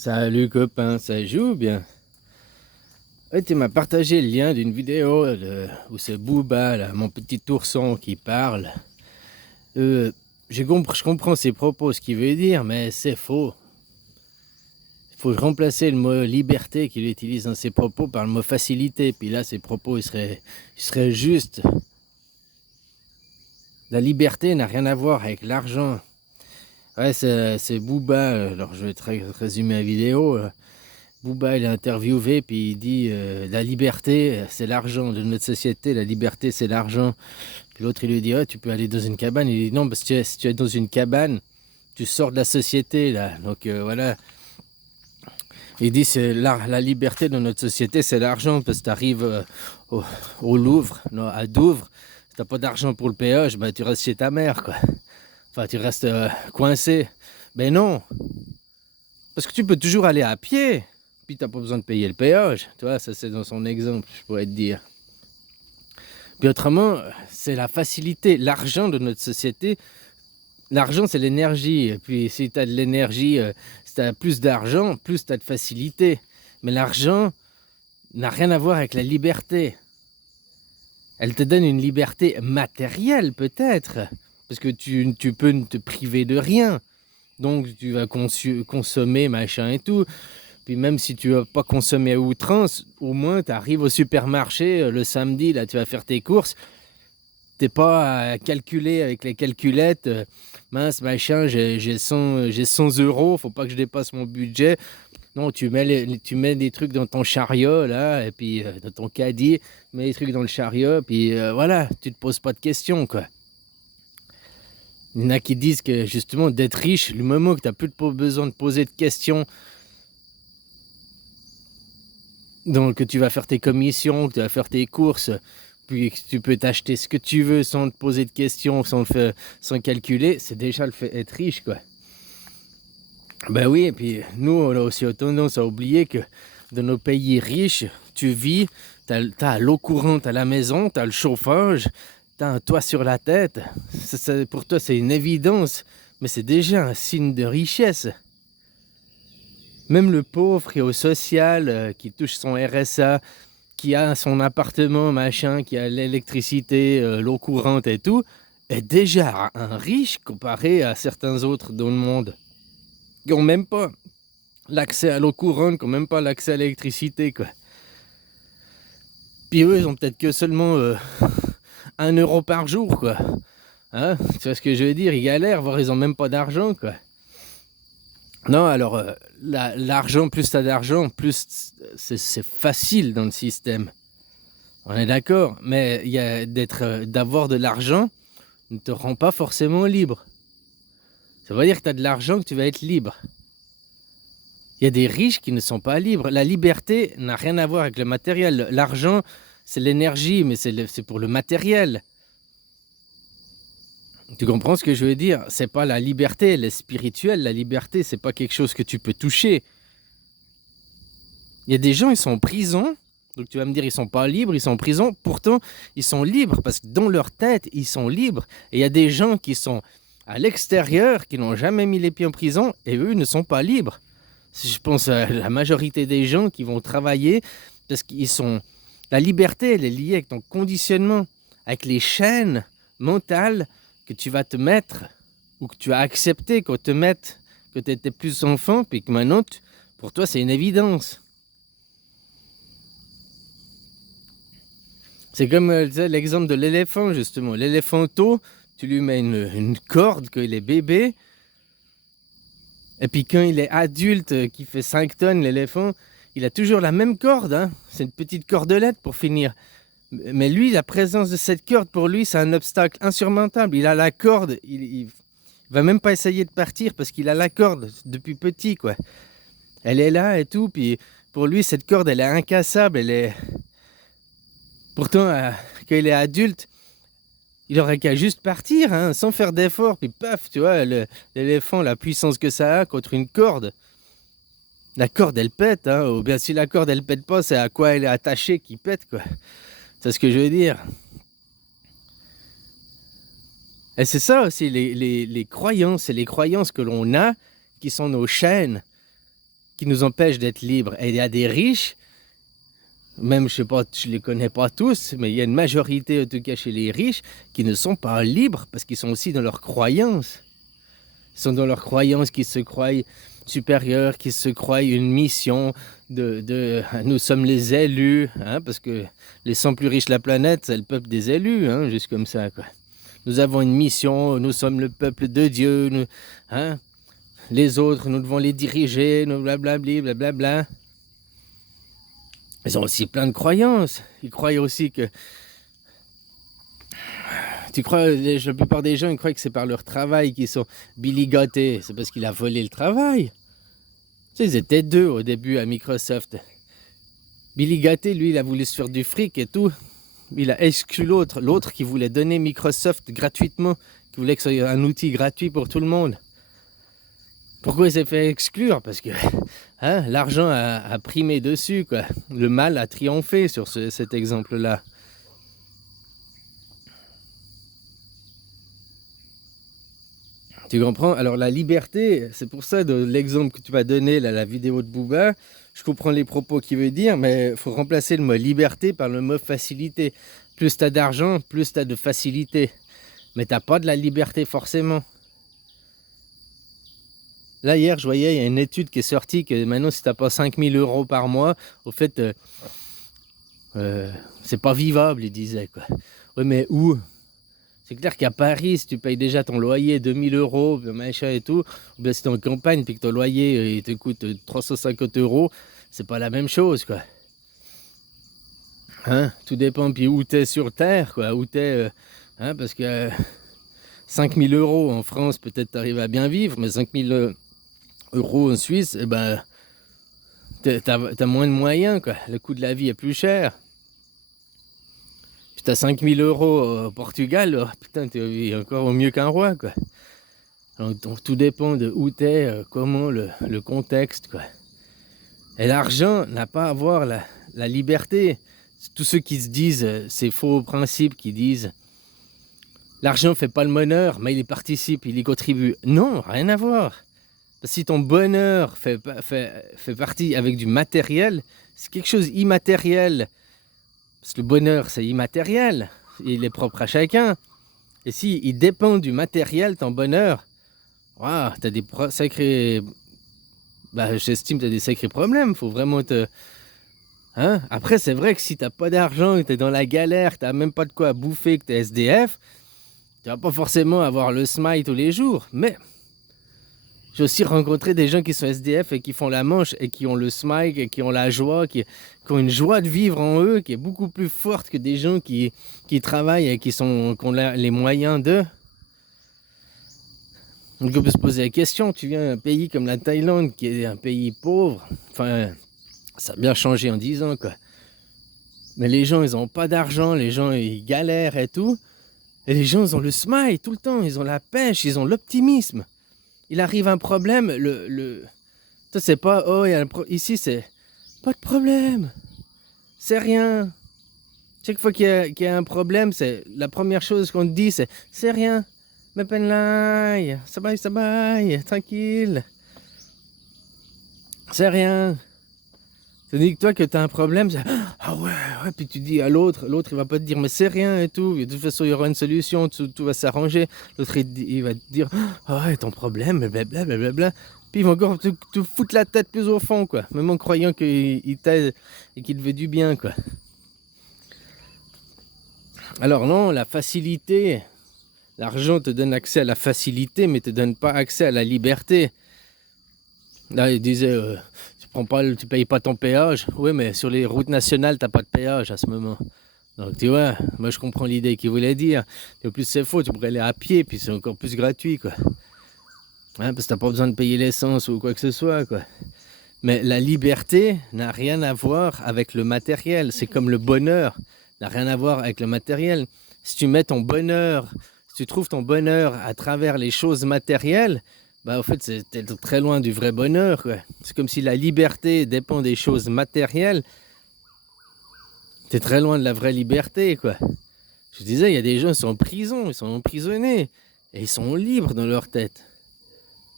Salut copain, ça joue bien? Ouais, tu m'as partagé le lien d'une vidéo où c'est Booba, là, mon petit ourson, qui parle. Euh, je comprends ses propos, ce qu'il veut dire, mais c'est faux. Il faut remplacer le mot liberté qu'il utilise dans ses propos par le mot facilité. Puis là, ses propos, ils seraient justes. La liberté n'a rien à voir avec l'argent. Ouais, c'est Booba, alors je vais te résumer la vidéo. Booba, il est interviewé, puis il dit la liberté, c'est l'argent de notre société, la liberté, c'est l'argent. Puis l'autre, il lui dit tu peux aller dans une cabane. Il dit non, parce que si tu es dans une cabane, tu sors de la société, là. Donc voilà. Il dit c'est la liberté de notre société, c'est l'argent, parce que tu arrives au Louvre, non, à Douvres, si tu n'as pas d'argent pour le péage, ben, tu restes chez ta mère, quoi. Enfin, tu restes coincé. Ben non, parce que tu peux toujours aller à pied. Puis t'as pas besoin de payer le péage. Tu vois, ça c'est dans son exemple, je pourrais te dire. Puis autrement, c'est la facilité. L'argent de notre société, l'argent c'est l'énergie. Et puis si tu as de l'énergie, si tu as plus d'argent, plus tu as de facilité. Mais l'argent n'a rien à voir avec la liberté. Elle te donne une liberté matérielle peut-être. Parce que tu peux ne te priver de rien. Donc tu vas consommer, machin et tout. Puis même si tu vas pas consommer à outrance, au moins tu arrives au supermarché le samedi, là tu vas faire tes courses. T'es pas à calculer avec les calculettes. Mince, machin, j'ai 100 euros, faut pas que je dépasse mon budget. Non, tu mets des trucs dans ton chariot, là, et puis dans ton caddie, tu mets des trucs dans le chariot, puis voilà, tu te poses pas de questions, quoi. Il y en a qui disent que justement d'être riche, le moment que tu n'as plus besoin de poser de questions, donc que tu vas faire tes commissions, que tu vas faire tes courses, puis que tu peux t'acheter ce que tu veux sans te poser de questions, sans calculer, c'est déjà le fait d'être riche, quoi. Ben oui, et puis nous, on a aussi tendance à oublier que dans nos pays riches, tu vis, t'as l'eau courante à la maison, t'as le chauffage, t'as un toit sur la tête. Pour toi, c'est une évidence, mais c'est déjà un signe de richesse. Même le pauvre qui est au social, qui touche son RSA, qui a son appartement, machin, qui a l'électricité, l'eau courante et tout, est déjà un riche comparé à certains autres dans le monde. Qui n'ont même pas l'accès à l'eau courante, qui n'ont même pas l'accès à l'électricité, quoi. Puis eux, ils ont peut-être que seulement 1 euro par jour, quoi. Hein, tu vois ce que je veux dire? Ils galèrent, voire ils n'ont même pas d'argent, quoi. Non, alors, l'argent, plus t'as d'argent, plus c'est facile dans le système. On est d'accord, mais d'avoir de l'argent ne te rend pas forcément libre. Ça veut dire que tu as de l'argent que tu vas être libre. Il y a des riches qui ne sont pas libres. La liberté n'a rien à voir avec le matériel. L'argent, c'est l'énergie, mais c'est pour le matériel. Tu comprends ce que je veux dire? C'est pas la liberté, elle est spirituelle. La liberté, c'est pas quelque chose que tu peux toucher. Il y a des gens, ils sont en prison. Donc tu vas me dire, ils sont pas libres, ils sont en prison. Pourtant, ils sont libres parce que dans leur tête, ils sont libres. Et il y a des gens qui sont à l'extérieur, qui n'ont jamais mis les pieds en prison, et eux ne sont pas libres. Je pense à la majorité des gens qui vont travailler parce qu'ils sont... La liberté, elle est liée avec ton conditionnement, avec les chaînes mentales que tu vas te mettre ou que tu as accepté qu'on te mette, que tu étais plus enfant, puis que maintenant, pour toi, c'est une évidence. C'est comme l'exemple de l'éléphant, justement. L'éléphanteau, tu lui mets une corde quand il est bébé, et puis quand il est adulte, qui fait 5 tonnes, l'éléphant, il a toujours la même corde. Hein. C'est une petite cordelette pour finir. Mais lui, la présence de cette corde, pour lui, c'est un obstacle insurmontable. Il a la corde, il va même pas essayer de partir parce qu'il a la corde depuis petit, quoi. Elle est là et tout, puis pour lui, cette corde, elle est incassable, elle est... Pourtant, quand il est adulte, il aurait qu'à juste partir, hein, sans faire d'effort, puis paf, tu vois, l'éléphant, la puissance que ça a contre une corde. La corde, elle pète, hein, ou bien si la corde, elle pète pas, c'est à quoi elle est attachée qui pète, quoi. C'est ce que je veux dire. Et c'est ça aussi, les croyances, c'est les croyances que l'on a qui sont nos chaînes. qui nous empêchent d'être libres. Et il y a des riches, même je sais pas, je les connais pas tous, mais il y a une majorité en tout cas chez les riches qui ne sont pas libres parce qu'ils sont aussi dans leurs croyances. Ils sont dans leurs croyances, qui se croient supérieurs, qui se croient une mission nous sommes les élus, hein, parce que les 100 plus riches de la planète, c'est le peuple des élus, hein, juste comme ça, quoi. Nous avons une mission, nous sommes le peuple de Dieu, nous, hein, les autres, nous devons les diriger, nous blablabli, blablabla. Ils ont aussi plein de croyances. Ils croient aussi que... La plupart des gens, ils croient que c'est par leur travail qu'ils sont biligotés. C'est parce qu'il a volé le travail. Tu sais, ils étaient deux au début à Microsoft. Billy Gaté, lui, il a voulu se faire du fric et tout. Il a exclu l'autre qui voulait donner Microsoft gratuitement, qui voulait que ce soit un outil gratuit pour tout le monde. Pourquoi il s'est fait exclure? Parce que hein, l'argent a primé dessus, quoi. Le mal a triomphé sur cet exemple-là. Tu comprends? Alors la liberté, c'est pour ça, de l'exemple que tu m'as donné, là, la vidéo de Booba, je comprends les propos qu'il veut dire, mais il faut remplacer le mot liberté par le mot facilité. Plus tu as d'argent, plus tu as de facilité. Mais tu n'as pas de la liberté forcément. Là, hier, je voyais, il y a une étude qui est sortie que maintenant, si tu n'as pas 5 000 € par mois, au fait, c'est pas vivable, il disait, quoi. Oui, mais où? C'est clair qu'à Paris, si tu payes déjà ton loyer 2 000 €, machin et tout, ou bien si tu es en campagne et que ton loyer il te coûte 350 €, c'est pas la même chose, quoi. Hein? Tout dépend, puis où tu es sur Terre, quoi. Où tu es, hein, parce que 5 000 € en France, peut-être tu arrives à bien vivre, mais 5 000 € en Suisse, eh ben, t'as moins de moyens, quoi. Le coût de la vie est plus cher. Puis t'as 5 000 € au Portugal, oh, putain, t'es encore au mieux qu'un roi, quoi. Donc tout dépend de où t'es, comment, le contexte, quoi. Et l'argent n'a pas à voir la liberté. Tous ceux qui se disent, ces faux principes qui disent l'argent fait pas le bonheur, mais il y participe, il y contribue. Non, rien à voir. Si ton bonheur fait partie avec du matériel, c'est quelque chose d'immatériel. Parce que le bonheur, c'est immatériel. Il est propre à chacun. Et si il dépend du matériel, ton bonheur, wow, t'as des sacrés... j'estime que t'as des sacrés problèmes. Faut vraiment te... Hein? Après, c'est vrai que si t'as pas d'argent, que t'es dans la galère, que t'as même pas de quoi bouffer, que t'es SDF, tu vas pas forcément avoir le smile tous les jours. Mais... j'ai aussi rencontré des gens qui sont SDF et qui font la manche et qui ont le smile et qui ont la joie, qui ont une joie de vivre en eux qui est beaucoup plus forte que des gens qui travaillent et qui ont les moyens d'eux. Donc on peut se poser la question, tu viens d'un pays comme la Thaïlande qui est un pays pauvre, enfin ça a bien changé en 10 ans, quoi. Mais les gens ils n'ont pas d'argent, les gens ils galèrent et tout. Et les gens ils ont le smile tout le temps, ils ont la pêche, ils ont l'optimisme. Il arrive un problème, ça c'est pas, oh, ici c'est pas de problème, c'est rien. Chaque fois qu'il y a un problème, c'est la première chose qu'on te dit, c'est rien, mais penlaï, ça va, tranquille, c'est rien. Tandis que toi, que t'as un problème, c'est ah ouais, puis tu dis à l'autre il va pas te dire mais c'est rien et tout, de toute façon il y aura une solution, tout va s'arranger. L'autre il va te dire ah ouais, ton problème, blablabla. Puis il va encore te foutre la tête plus au fond, quoi, même en croyant qu'il t'aide et qu'il te veut du bien, quoi. Alors non, la facilité, l'argent te donne accès à la facilité, mais te donne pas accès à la liberté. Là il disait tu payes pas ton péage. Oui, mais sur les routes nationales, t'as pas de péage à ce moment. Donc tu vois, moi je comprends l'idée qu'il voulait dire. Et en plus c'est faux, tu pourrais aller à pied, puis c'est encore plus gratuit, quoi. Hein, parce que t'as pas besoin de payer l'essence ou quoi que ce soit, quoi. Mais la liberté n'a rien à voir avec le matériel. C'est comme le bonheur n'a rien à voir avec le matériel. Si tu mets ton bonheur, si tu trouves ton bonheur à travers les choses matérielles, en fait, t'es très loin du vrai bonheur, quoi. C'est comme si la liberté dépend des choses matérielles. T'es très loin de la vraie liberté, quoi. Je disais, il y a des gens qui sont en prison, ils sont emprisonnés. Et ils sont libres dans leur tête.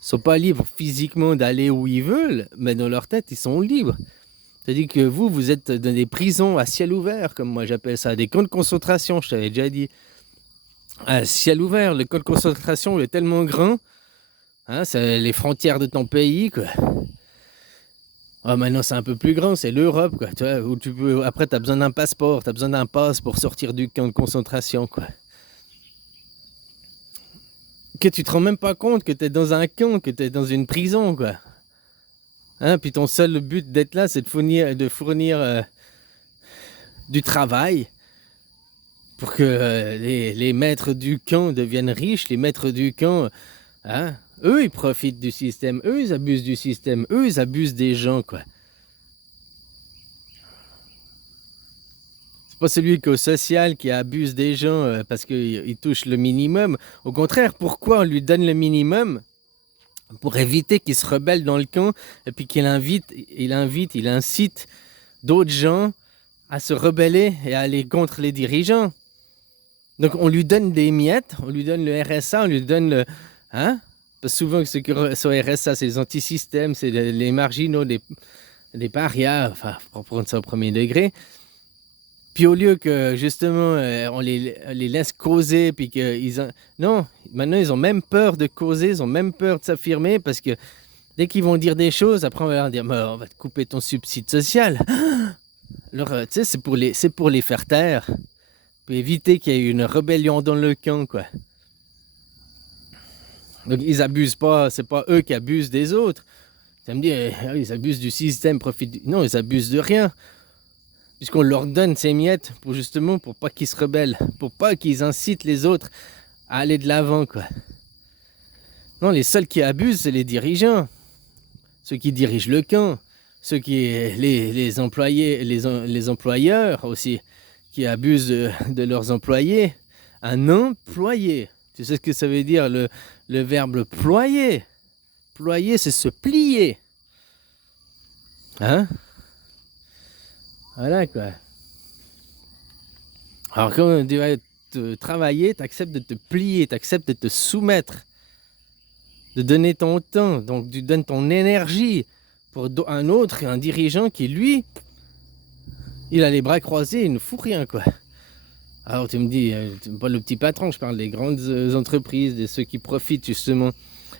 sont pas libres physiquement d'aller où ils veulent, mais dans leur tête, ils sont libres. C'est-à-dire que vous êtes dans des prisons à ciel ouvert, comme moi j'appelle ça, des camps de concentration, je t'avais déjà dit. À ciel ouvert, le camp de concentration il est tellement grand, hein, c'est les frontières de ton pays, quoi. Ah, maintenant c'est un peu plus grand, c'est l'Europe, quoi. Tu vois, où tu peux, après, tu as besoin d'un passeport, tu as besoin d'un pass pour sortir du camp de concentration, quoi. Que tu te rends même pas compte que tu es dans un camp, que tu es dans une prison, quoi. Hein, puis ton seul but d'être là, c'est de fournir du travail pour que les maîtres du camp deviennent riches. Les maîtres du camp, hein, eux, ils profitent du système, eux, ils abusent du système, eux, ils abusent des gens, quoi. C'est pas celui qui est au social qui abuse des gens parce qu'il touche le minimum. Au contraire, pourquoi on lui donne le minimum? Pour éviter qu'il se rebelle dans le camp et puis qu'il il incite d'autres gens à se rebeller et à aller contre les dirigeants. Donc on lui donne des miettes, on lui donne le RSA, on lui donne le... Hein? Parce que souvent ceux qui sont RSA, c'est les antisystèmes, c'est les marginaux, les parias, enfin, pour prendre ça au premier degré. Puis au lieu que justement on les laisse causer, puis non, maintenant ils ont même peur de causer, ils ont même peur de s'affirmer, parce que dès qu'ils vont dire des choses, après on va leur dire on va te couper ton subside social. Alors tu sais, c'est pour les faire taire, pour éviter qu'il y ait une rébellion dans le camp, quoi. Donc ils abusent pas, c'est pas eux qui abusent des autres. Ça me dit ils abusent du système, non, ils abusent de rien. Puisqu'on leur donne ces miettes pour pas qu'ils se rebellent, pour pas qu'ils incitent les autres à aller de l'avant, quoi. Non, les seuls qui abusent, c'est les dirigeants, ceux qui dirigent le camp, les employés, les employeurs aussi, qui abusent de leurs employés. Un employé, tu sais ce que ça veut dire le verbe ployer? Ployer, c'est se plier. Hein? Voilà, quoi. Alors quand tu vas travailler, tu acceptes de te plier, tu acceptes de te soumettre, de donner ton temps, donc tu donnes ton énergie pour un dirigeant qui, lui, il a les bras croisés, il ne fout rien, quoi. Alors tu me dis, pas le petit patron, je parle des grandes entreprises, de ceux qui profitent justement,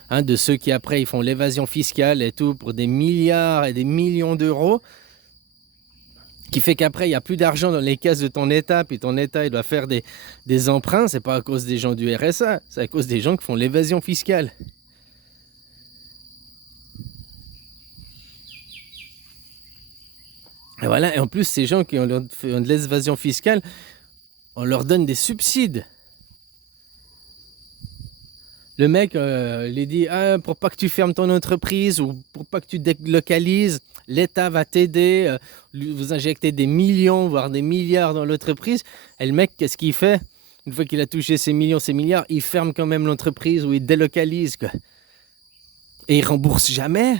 hein, de ceux qui après ils font l'évasion fiscale et tout pour des milliards et des millions d'euros, qui fait qu'après il n'y a plus d'argent dans les caisses de ton État, puis ton État il doit faire des emprunts. C'est pas à cause des gens du RSA, c'est à cause des gens qui font l'évasion fiscale. Et voilà, et en plus ces gens qui ont de l'évasion fiscale, on leur donne des subsides. Le mec, il dit pour pas que tu fermes ton entreprise ou pour pas que tu délocalises, l'État va t'aider, vous injecter des millions, voire des milliards dans l'entreprise. Et le mec, qu'est-ce qu'il fait? Une fois qu'il a touché ces millions, ces milliards, il ferme quand même l'entreprise ou il délocalise, quoi. Et il rembourse jamais.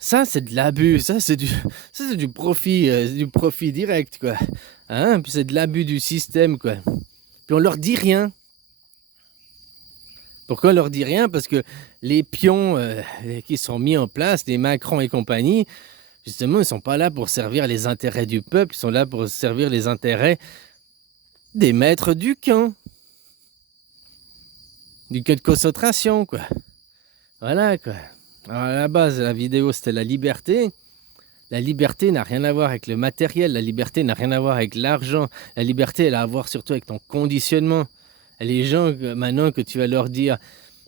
Ça, c'est de l'abus. Ça, c'est du profit direct, quoi. Hein? Puis c'est de l'abus du système, quoi. Puis on leur dit rien. Pourquoi on leur dit rien? Parce que les pions qui sont mis en place, les Macron et compagnie, justement, ils ne sont pas là pour servir les intérêts du peuple, ils sont là pour servir les intérêts des maîtres du camp de concentration, quoi. Voilà, quoi. Alors à la base, la vidéo, c'était la liberté. La liberté n'a rien à voir avec le matériel, la liberté n'a rien à voir avec l'argent. La liberté, elle a à voir surtout avec ton conditionnement. Et les gens, maintenant, que tu vas leur dire,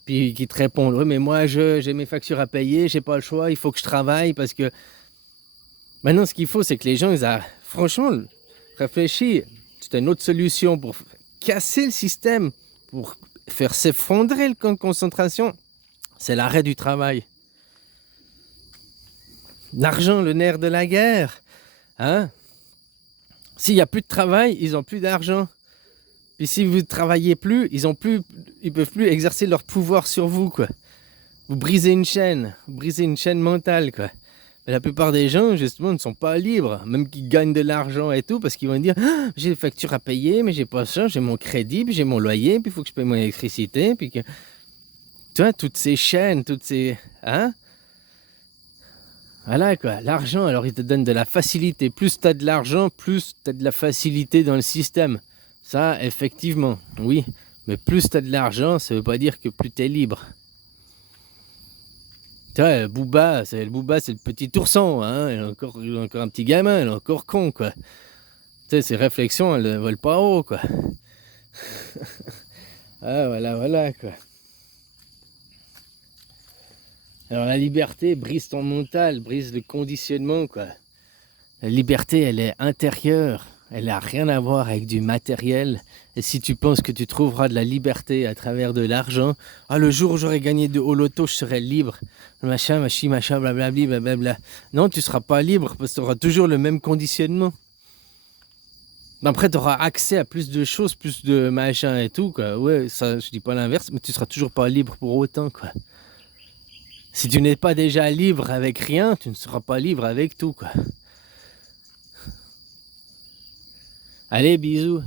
puis qui te répondent, oui, mais moi, j'ai mes factures à payer, j'ai pas le choix, il faut que je travaille, parce que... Maintenant, ce qu'il faut, c'est que les gens, franchement, réfléchis. C'est une autre solution pour casser le système, pour faire s'effondrer le camp de concentration. C'est l'arrêt du travail. L'argent, le nerf de la guerre. Hein? S'il n'y a plus de travail, ils n'ont plus d'argent. Puis si vous ne travaillez plus, ils peuvent plus exercer leur pouvoir sur vous, quoi. Vous brisez une chaîne mentale, quoi. Mais la plupart des gens, justement, ne sont pas libres, même qu'ils gagnent de l'argent et tout, parce qu'ils vont dire j'ai des factures à payer, mais j'ai pas ça, j'ai mon crédit, puis j'ai mon loyer, puis il faut que je paye mon électricité, puis que... Tu vois, toutes ces chaînes, toutes ces... Hein? Voilà quoi, l'argent, alors il te donne de la facilité. Plus tu as de l'argent, plus tu as de la facilité dans le système. Ça, effectivement, oui. Mais plus tu as de l'argent, ça veut pas dire que plus tu es libre. Tu vois, Booba, c'est le petit ourson, hein. Il est encore un petit gamin, il est encore con, quoi. Tu sais, ses réflexions, elles ne volent pas haut, quoi. Ah, voilà, quoi. Alors la liberté brise ton mental, brise le conditionnement, quoi. La liberté, elle est intérieure, elle n'a rien à voir avec du matériel. Et si tu penses que tu trouveras de la liberté à travers de l'argent, ah, le jour où j'aurai gagné au loto, je serai libre. Machin, blablabli, blablabla. Non, tu ne seras pas libre parce que tu auras toujours le même conditionnement. Après, tu auras accès à plus de choses, plus de machin et tout, quoi. Ouais, ça, je dis pas l'inverse, mais tu seras toujours pas libre pour autant, quoi. Si tu n'es pas déjà libre avec rien, tu ne seras pas libre avec tout, quoi. Allez, bisous.